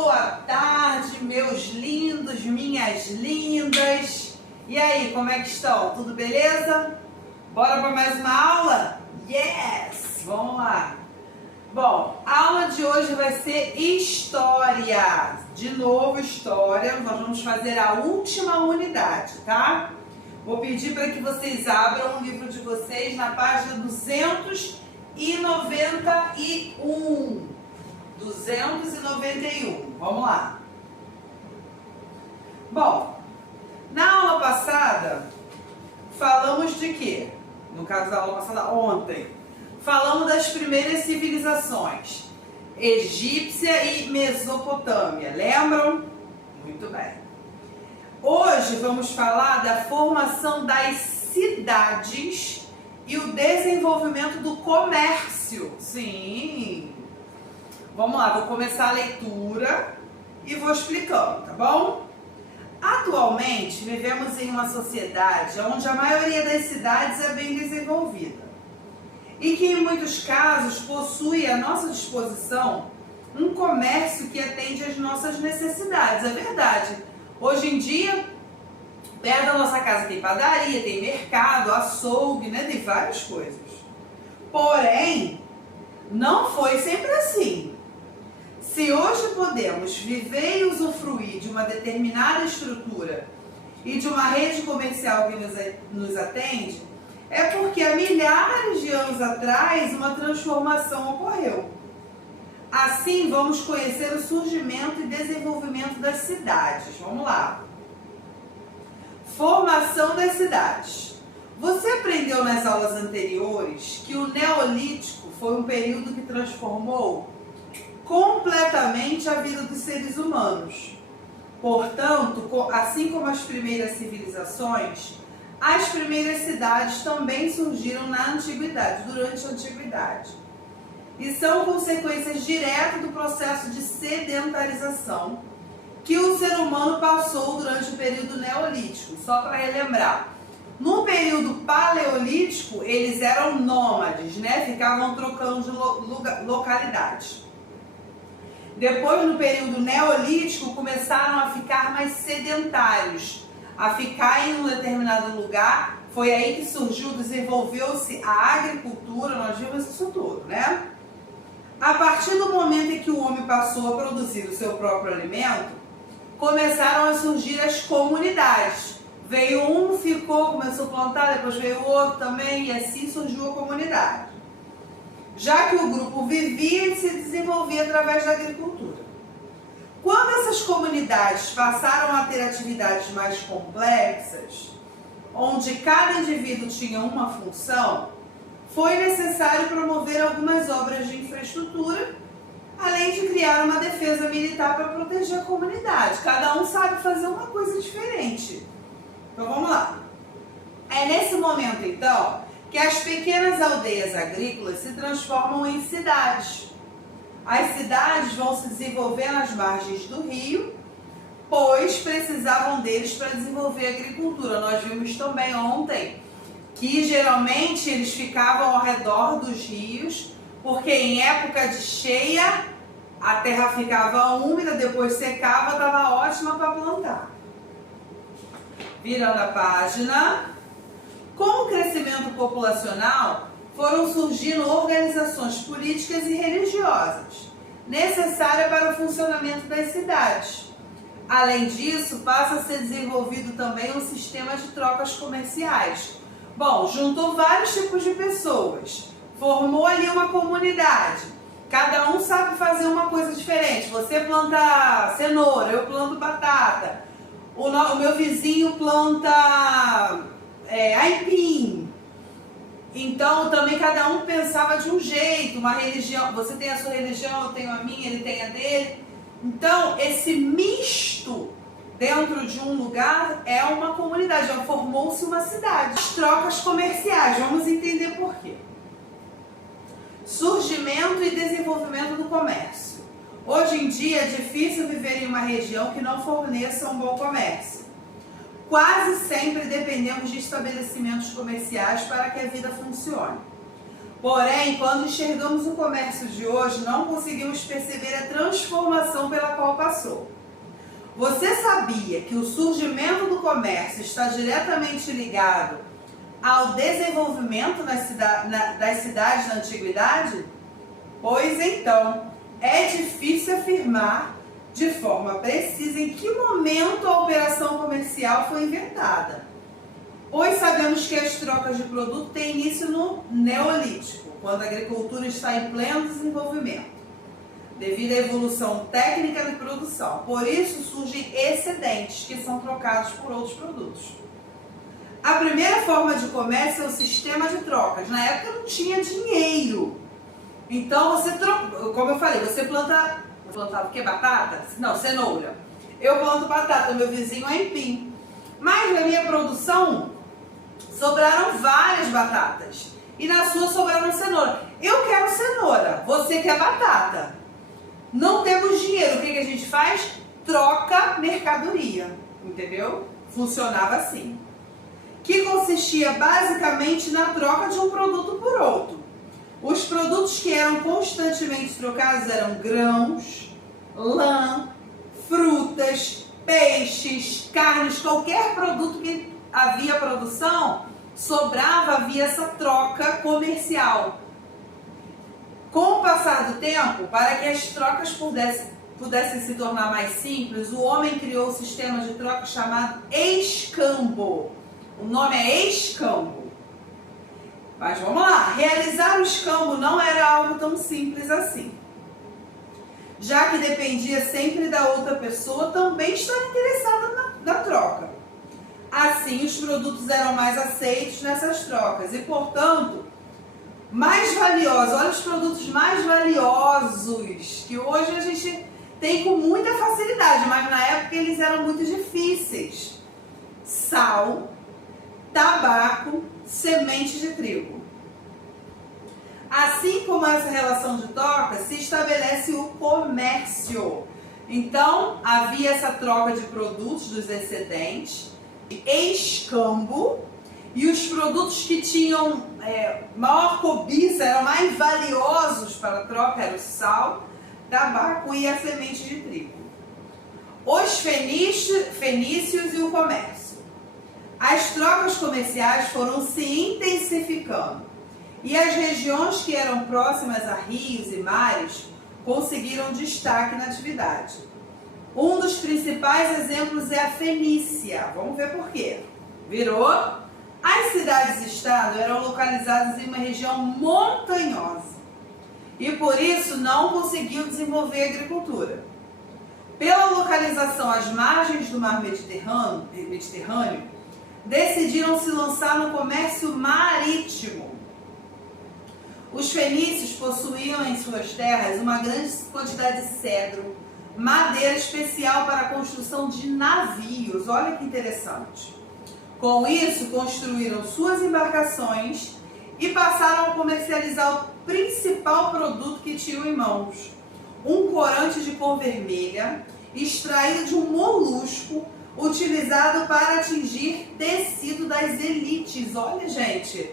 Boa tarde, meus lindos, minhas lindas. E aí, como é que estão? Tudo beleza? Bora para mais uma aula? Yes! Vamos lá. Bom, a aula de hoje vai ser história. De novo, história. Nós vamos fazer a última unidade, tá? Vou pedir para que vocês abram o livro de vocês na página 291. 291. Vamos lá. Bom, na aula passada, falamos de quê? No caso da aula passada, ontem. Falamos das primeiras civilizações, egípcia e Mesopotâmia. Lembram? Muito bem. Hoje vamos falar da formação das cidades e o desenvolvimento do comércio. Sim. Vamos lá, vou começar a leitura e vou explicando, tá bom? Atualmente, vivemos em uma sociedade onde a maioria das cidades é bem desenvolvida e que, em muitos casos, possui à nossa disposição um comércio que atende às nossas necessidades. É verdade. Hoje em dia, perto da nossa casa tem padaria, tem mercado, açougue, né? Tem várias coisas. Porém, não foi sempre assim. Se hoje podemos viver e usufruir de uma determinada estrutura e de uma rede comercial que nos atende, é porque há milhares de anos atrás uma transformação ocorreu. Assim, vamos conhecer o surgimento e desenvolvimento das cidades. Vamos lá. Formação das cidades. Você aprendeu nas aulas anteriores que o Neolítico foi um período que transformou completamente a vida dos seres humanos. Portanto, assim como as primeiras civilizações, as primeiras cidades também surgiram na antiguidade, durante a antiguidade. E são consequências diretas do processo de sedentarização que o ser humano passou durante o período neolítico. Só para relembrar, no período paleolítico, eles eram nômades, né? Ficavam trocando de localidade. Depois, no período neolítico, começaram a ficar mais sedentários, a ficar em um determinado lugar. Foi aí que surgiu, desenvolveu-se a agricultura, nós vimos isso tudo, né? A partir do momento em que o homem passou a produzir o seu próprio alimento, começaram a surgir as comunidades. Veio um, ficou, começou a plantar, depois veio o outro também, e assim surgiu a comunidade. Já que o grupo vivia e se desenvolvia através da agricultura. Quando essas comunidades passaram a ter atividades mais complexas, onde cada indivíduo tinha uma função, foi necessário promover algumas obras de infraestrutura, além de criar uma defesa militar para proteger a comunidade. Cada um sabe fazer uma coisa diferente. Então vamos lá. É nesse momento, então, que as pequenas aldeias agrícolas se transformam em cidades. As cidades vão se desenvolver nas margens do rio, pois precisavam deles para desenvolver a agricultura. Nós vimos também ontem que geralmente eles ficavam ao redor dos rios, porque em época de cheia a terra ficava úmida, depois secava, estava ótima para plantar. Virando a página. Com o crescimento populacional, foram surgindo organizações políticas e religiosas, necessárias para o funcionamento das cidades. Além disso, passa a ser desenvolvido também um sistema de trocas comerciais. Bom, juntou vários tipos de pessoas, formou ali uma comunidade. Cada um sabe fazer uma coisa diferente. Você planta cenoura, eu planto batata. O meu vizinho planta aipim. Então também cada um pensava de um jeito, uma religião, você tem a sua religião, eu tenho a minha, ele tem a dele. Então esse misto dentro de um lugar é uma comunidade, já formou-se uma cidade. As trocas comerciais, vamos entender por quê. Surgimento e desenvolvimento do comércio. Hoje em dia é difícil viver em uma região que não forneça um bom comércio. Quase sempre dependemos de estabelecimentos comerciais para que a vida funcione. Porém, quando enxergamos o comércio de hoje, não conseguimos perceber a transformação pela qual passou. Você sabia que o surgimento do comércio está diretamente ligado ao desenvolvimento das cidades na antiguidade? Pois então, é difícil afirmar de forma precisa em que momento a operação comercial foi inventada, pois sabemos que as trocas de produto têm início no Neolítico, quando a agricultura está em pleno desenvolvimento, devido à evolução técnica de produção. Por isso surgem excedentes que são trocados por outros produtos. A primeira forma de comércio é o sistema de trocas. Na época não tinha dinheiro. Então você troca, como eu falei, você plantava o que? Batata? Não, cenoura. Eu planto batata, meu vizinho é aipim. Mas na minha produção sobraram várias batatas. E na sua sobraram cenoura. Eu quero cenoura, você quer batata. Não temos dinheiro, o que a gente faz? Troca mercadoria, entendeu? Funcionava assim. Que consistia basicamente na troca de um produto por outro. Os produtos que eram constantemente trocados eram grãos, lã, frutas, peixes, carnes, qualquer produto que havia produção, sobrava, havia essa troca comercial. Com o passar do tempo, para que as trocas pudessem se tornar mais simples, o homem criou um sistema de troca chamado escambo. O nome é escambo. Mas vamos lá, realizar o escambo não era algo tão simples assim, já que dependia sempre da outra pessoa também estar interessada na troca. Assim, os produtos eram mais aceitos nessas trocas e, portanto, mais valiosos. Olha os produtos mais valiosos que hoje a gente tem com muita facilidade, mas na época eles eram muito difíceis. Sal, tabaco, semente de trigo. Assim como essa relação de troca, se estabelece o comércio. Então, havia essa troca de produtos dos excedentes, escambo, e os produtos que tinham maior cobiça, eram mais valiosos para a troca, era o sal, tabaco e a semente de trigo. Os fenícios e o comércio. As trocas comerciais foram se intensificando e as regiões que eram próximas a rios e mares conseguiram destaque na atividade. Um dos principais exemplos é a Fenícia. Vamos ver por quê. Virou? As cidades-estado eram localizadas em uma região montanhosa e por isso não conseguiam desenvolver a agricultura. Pela localização às margens do mar Mediterrâneo, decidiram se lançar no comércio marítimo. Os fenícios possuíam em suas terras uma grande quantidade de cedro, madeira especial para a construção de navios. Olha que interessante. Com isso, construíram suas embarcações e passaram a comercializar o principal produto que tinham em mãos: um corante de cor vermelha, extraído de um molusco, utilizado para atingir tecido das elites. Olha, gente,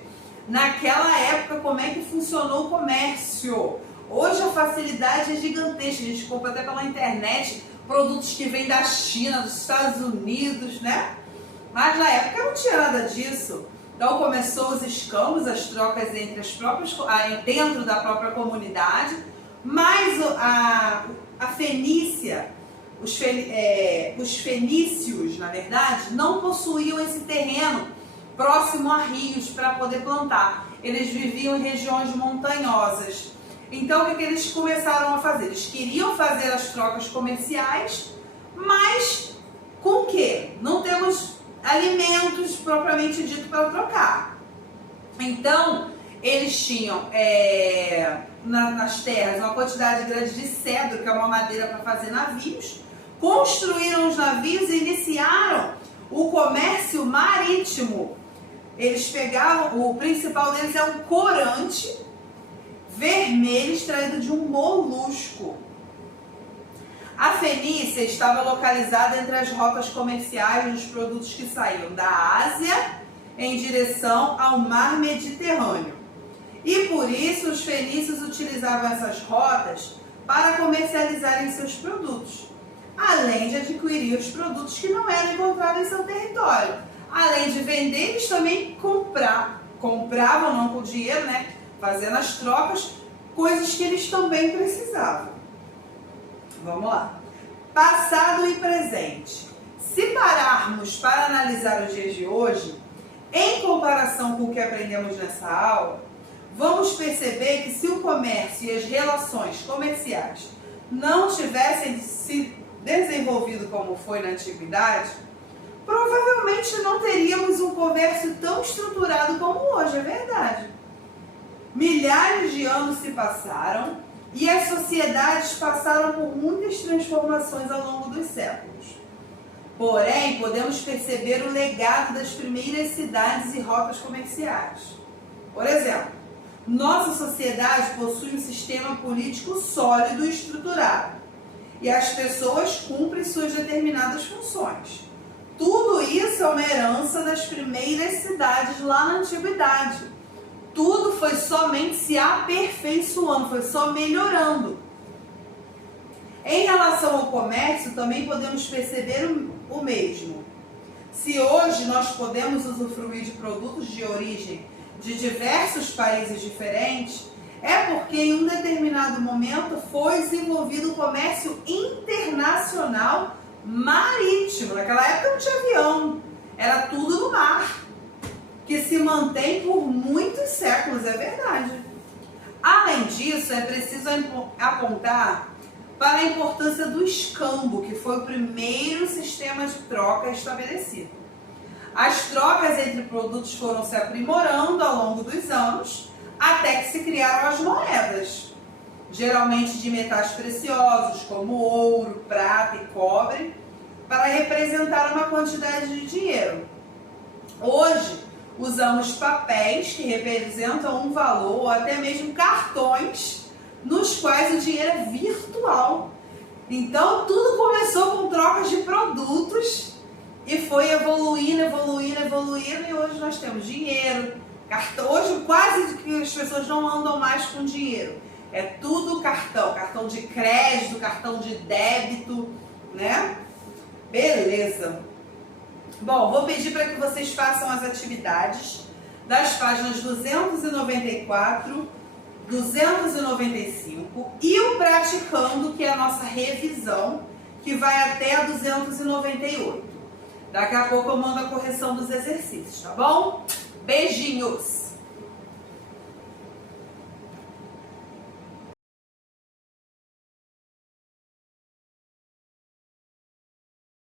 naquela época como é que funcionou o comércio. Hoje a facilidade é gigantesca, a gente compra até pela internet produtos que vêm da China, dos Estados Unidos, né? Mas na época não tinha nada disso. Então começou os escambos, as trocas entre as próprias, dentro da própria comunidade, mas a Fenícia, os fenícios, na verdade, não possuíam esse terreno próximo a rios para poder plantar. Eles viviam em regiões montanhosas. Então o que eles começaram a fazer? Eles queriam fazer as trocas comerciais, mas com o quê? Não temos alimentos propriamente dito para trocar. Então eles tinham nas terras uma quantidade grande de cedro, que é uma madeira para fazer navios, construíram os navios e iniciaram o comércio marítimo. Eles pegavam, o principal deles é um corante vermelho extraído de um molusco. A Fenícia estava localizada entre as rotas comerciais dos produtos que saíam da Ásia em direção ao mar Mediterrâneo E por isso os fenícios utilizavam essas rotas para comercializarem seus produtos, além de adquirir os produtos que não eram encontrados em seu território. Além de vender, eles também compravam, não com dinheiro, né? Fazendo as trocas, coisas que eles também precisavam. Vamos lá. Passado e presente. Se pararmos para analisar os dias de hoje, em comparação com o que aprendemos nessa aula, vamos perceber que se o comércio e as relações comerciais não tivessem se desenvolvido como foi na antiguidade, provavelmente não teríamos um comércio tão estruturado como hoje, é verdade. Milhares de anos se passaram e as sociedades passaram por muitas transformações ao longo dos séculos. Porém, podemos perceber o legado das primeiras cidades e rotas comerciais. Por exemplo, nossa sociedade possui um sistema político sólido e estruturado, e as pessoas cumprem suas determinadas funções. Tudo isso é uma herança das primeiras cidades lá na antiguidade. Tudo foi somente se aperfeiçoando, foi só melhorando. Em relação ao comércio, também podemos perceber o mesmo. Se hoje nós podemos usufruir de produtos de origem de diversos países diferentes, é porque em um determinado momento foi desenvolvido o comércio internacional marítimo. Naquela época não tinha avião, era tudo no mar, que se mantém por muitos séculos, é verdade. Além disso, é preciso apontar para a importância do escambo, que foi o primeiro sistema de troca estabelecido. As trocas entre produtos foram se aprimorando ao longo dos anos, até que se criaram as moedas, geralmente de metais preciosos, como ouro, prata e cobre, para representar uma quantidade de dinheiro. Hoje, usamos papéis que representam um valor, ou até mesmo cartões, nos quais o dinheiro é virtual. Então, tudo começou com trocas de produtos e foi evoluindo, e hoje nós temos dinheiro, cartão. Hoje quase que as pessoas não andam mais com dinheiro. É tudo cartão de crédito, cartão de débito, né? Beleza. Bom, vou pedir para que vocês façam as atividades das páginas 294, 295 e o praticando, que é a nossa revisão, que vai até a 298. Daqui a pouco eu mando a correção dos exercícios, tá bom? Beijinhos!